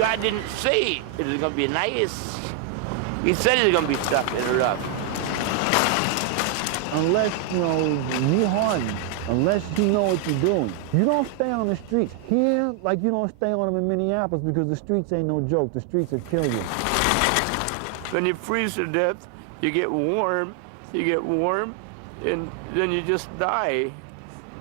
God didn't say it was going to be nice. He said it was going to be tough and rough. Unless, you harden, unless you know what you're doing. You don't stay on the streets here like you don't stay on them in Minneapolis, because the streets ain't no joke. The streets will kill you. When you freeze to death, you get warm, and then you just die.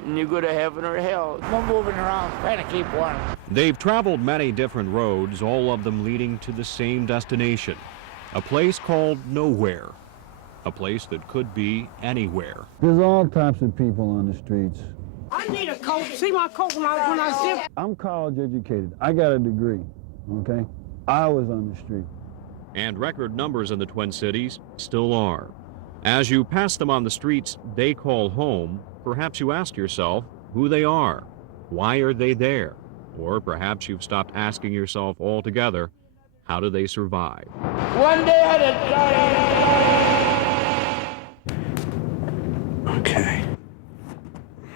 And you go to heaven or hell. No moving around, trying to keep warm. They've traveled many different roads, all of them leading to the same destination, a place called nowhere, a place that could be anywhere. There's all types of people on the streets. I need a coat. See my coat when I zip? I'm college educated. I got a degree, okay? I was on the street. And record numbers in the Twin Cities still are. As you pass them on the streets they call home, perhaps you ask yourself who they are. Why are they there? Or perhaps you've stopped asking yourself altogether, how do they survive? One day at a time. Okay.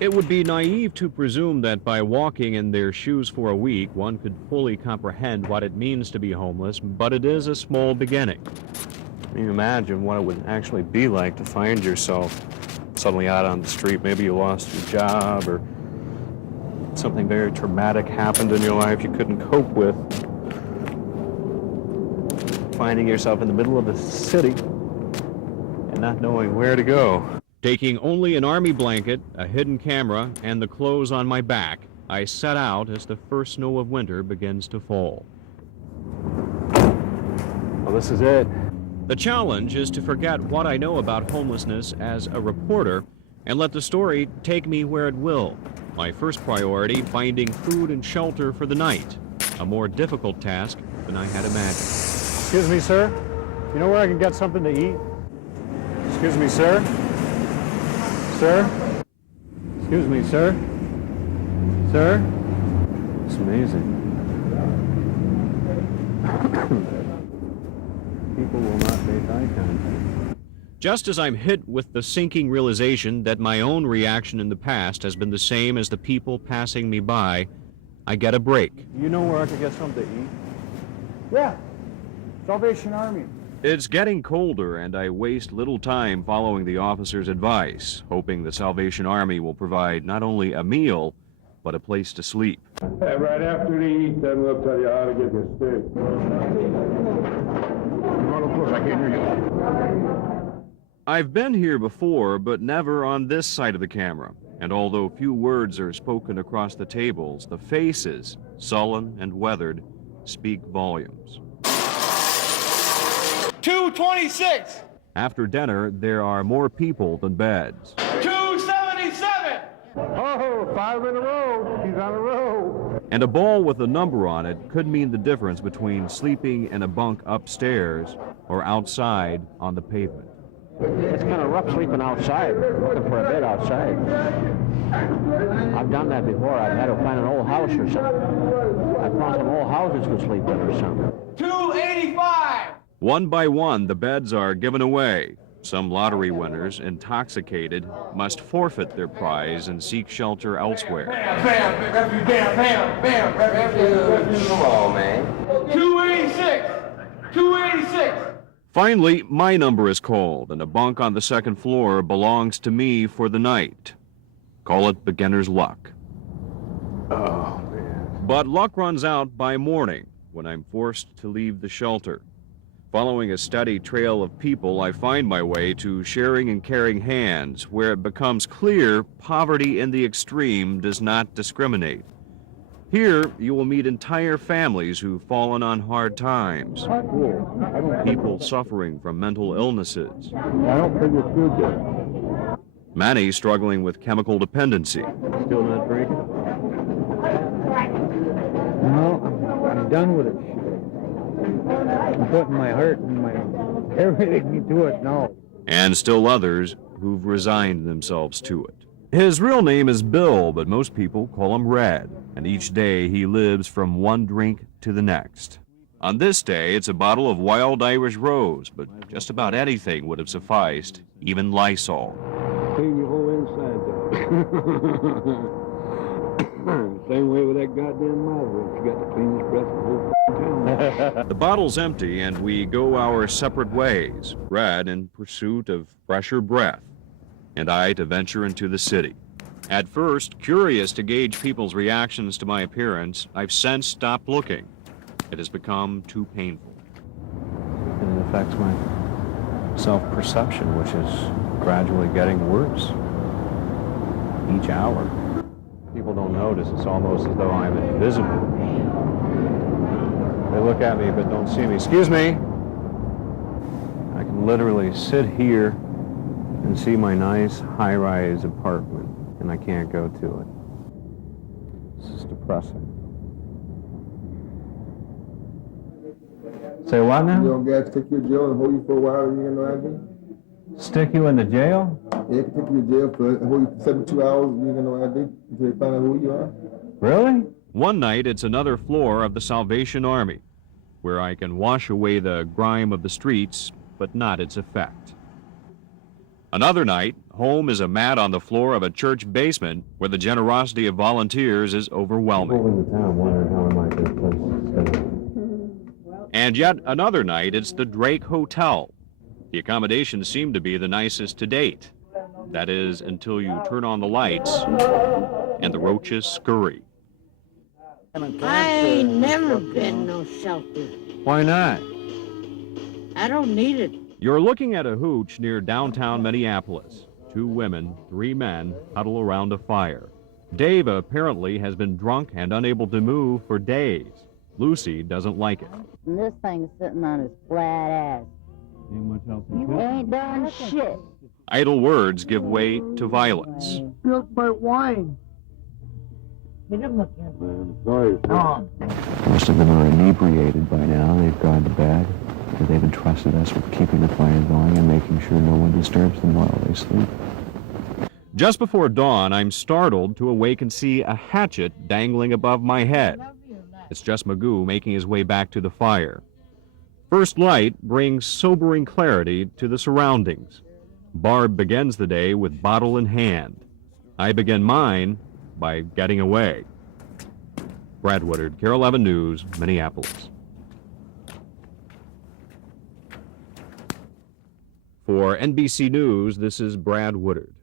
It would be naive to presume that by walking in their shoes for a week, one could fully comprehend what it means to be homeless, but it is a small beginning. Can you imagine what it would actually be like to find yourself suddenly out on the street? Maybe you lost your job or something very traumatic happened in your life you couldn't cope with. Finding yourself in the middle of the city and not knowing where to go. Taking only an army blanket, a hidden camera, and the clothes on my back, I set out as the first snow of winter begins to fall. Well, this is it. The challenge is to forget what I know about homelessness as a reporter and let the story take me where it will. My first priority, finding food and shelter for the night, a more difficult task than I had imagined. Excuse me, sir. You know where I can get something to eat? Excuse me, sir. Sir? Excuse me, sir. Sir? It's amazing. People will not make eye contact. Just as I'm hit with the sinking realization that my own reaction in the past has been the same as the people passing me by, I get a break. You know where I can get something to eat? Yeah. Salvation Army. It's getting colder, and I waste little time following the officer's advice, hoping the Salvation Army will provide not only a meal, but a place to sleep. And right after they eat, then we'll tell you how to get this steak. I can't hear you. I've been here before, but never on this side of the camera. And although few words are spoken across the tables, the faces, sullen and weathered, speak volumes. 226. After dinner, there are more people than beds. 277. Oh, 5 in a row. He's on a row. And a ball with a number on it could mean the difference between sleeping in a bunk upstairs or outside on the pavement. It's kind of rough sleeping outside, looking for a bed outside. I've done that before. I've had to find an old house or something. I found some old houses to sleep in or something. 285. One by one, the beds are given away. Some lottery winners, intoxicated, must forfeit their prize and seek shelter elsewhere. Bam, bam, bam, bam. Come on, man. 286. 286. Finally, my number is called, and a bunk on the second floor belongs to me for the night. Call it beginner's luck. Oh, man. But luck runs out by morning, when I'm forced to leave the shelter. Following a steady trail of people, I find my way to Sharing and Caring Hands, where it becomes clear poverty in the extreme does not discriminate. Here, you will meet entire families who've fallen on hard times. People suffering from mental illnesses. I don't think it's good there. Many struggling with chemical dependency. Still not drinking? No, I'm done with it. I'm putting my heart and my everything into it now. And still others who've resigned themselves to it. His real name is Bill, but most people call him Red, and each day he lives from one drink to the next. On this day, it's a bottle of wild Irish rose, but just about anything would have sufficed, even Lysol. Clean your whole inside though. Same way with that goddamn mouth. You got the cleanest breath of the whole The bottle's empty and we go our separate ways, Brad in pursuit of fresher breath, and I to venture into the city. At first, curious to gauge people's reactions to my appearance, I've since stopped looking. It has become too painful. And it affects my self-perception, which is gradually getting worse each hour. People don't notice. It's almost as though I'm invisible. They look at me but don't see me. Excuse me. I can literally sit here and see my nice high-rise apartment, and I can't go to it. It's just depressing. Say what now? You don't guys take you to jail and hold you for a while and you get no ID? Stick you in the jail? Yeah, they can take you to jail for hold you for 72 hours and you get no ID until they find out who you are. Really? One night, it's another floor of the Salvation Army, where I can wash away the grime of the streets, but not its effect. Another night, home is a mat on the floor of a church basement where the generosity of volunteers is overwhelming. Holding the town, wondering how I might this place is gonna... And yet another night, it's the Drake Hotel. The accommodations seem to be the nicest to date. That is, until you turn on the lights and the roaches scurry. I ain't never been no shelter. Why not? I don't need it. You're looking at a hooch near downtown Minneapolis. 2 women, 3 men huddle around a fire. Dave apparently has been drunk and unable to move for days. Lucy doesn't like it. And this thing's sitting on his flat ass. Ain't much else You ain't done shit. Idle words give way to violence. Spilled my wine. Sorry. Most of them are inebriated by now. They've gone to bed. They've entrusted us with keeping the fire going and making sure no one disturbs them while they sleep. Just before dawn, I'm startled to awake and see a hatchet dangling above my head. It's just Magoo making his way back to the fire. First light brings sobering clarity to the surroundings. Barb begins the day with bottle in hand. I begin mine by getting away. Brad Woodard, KARE 11 News, Minneapolis. For NBC News, this is Brad Woodard.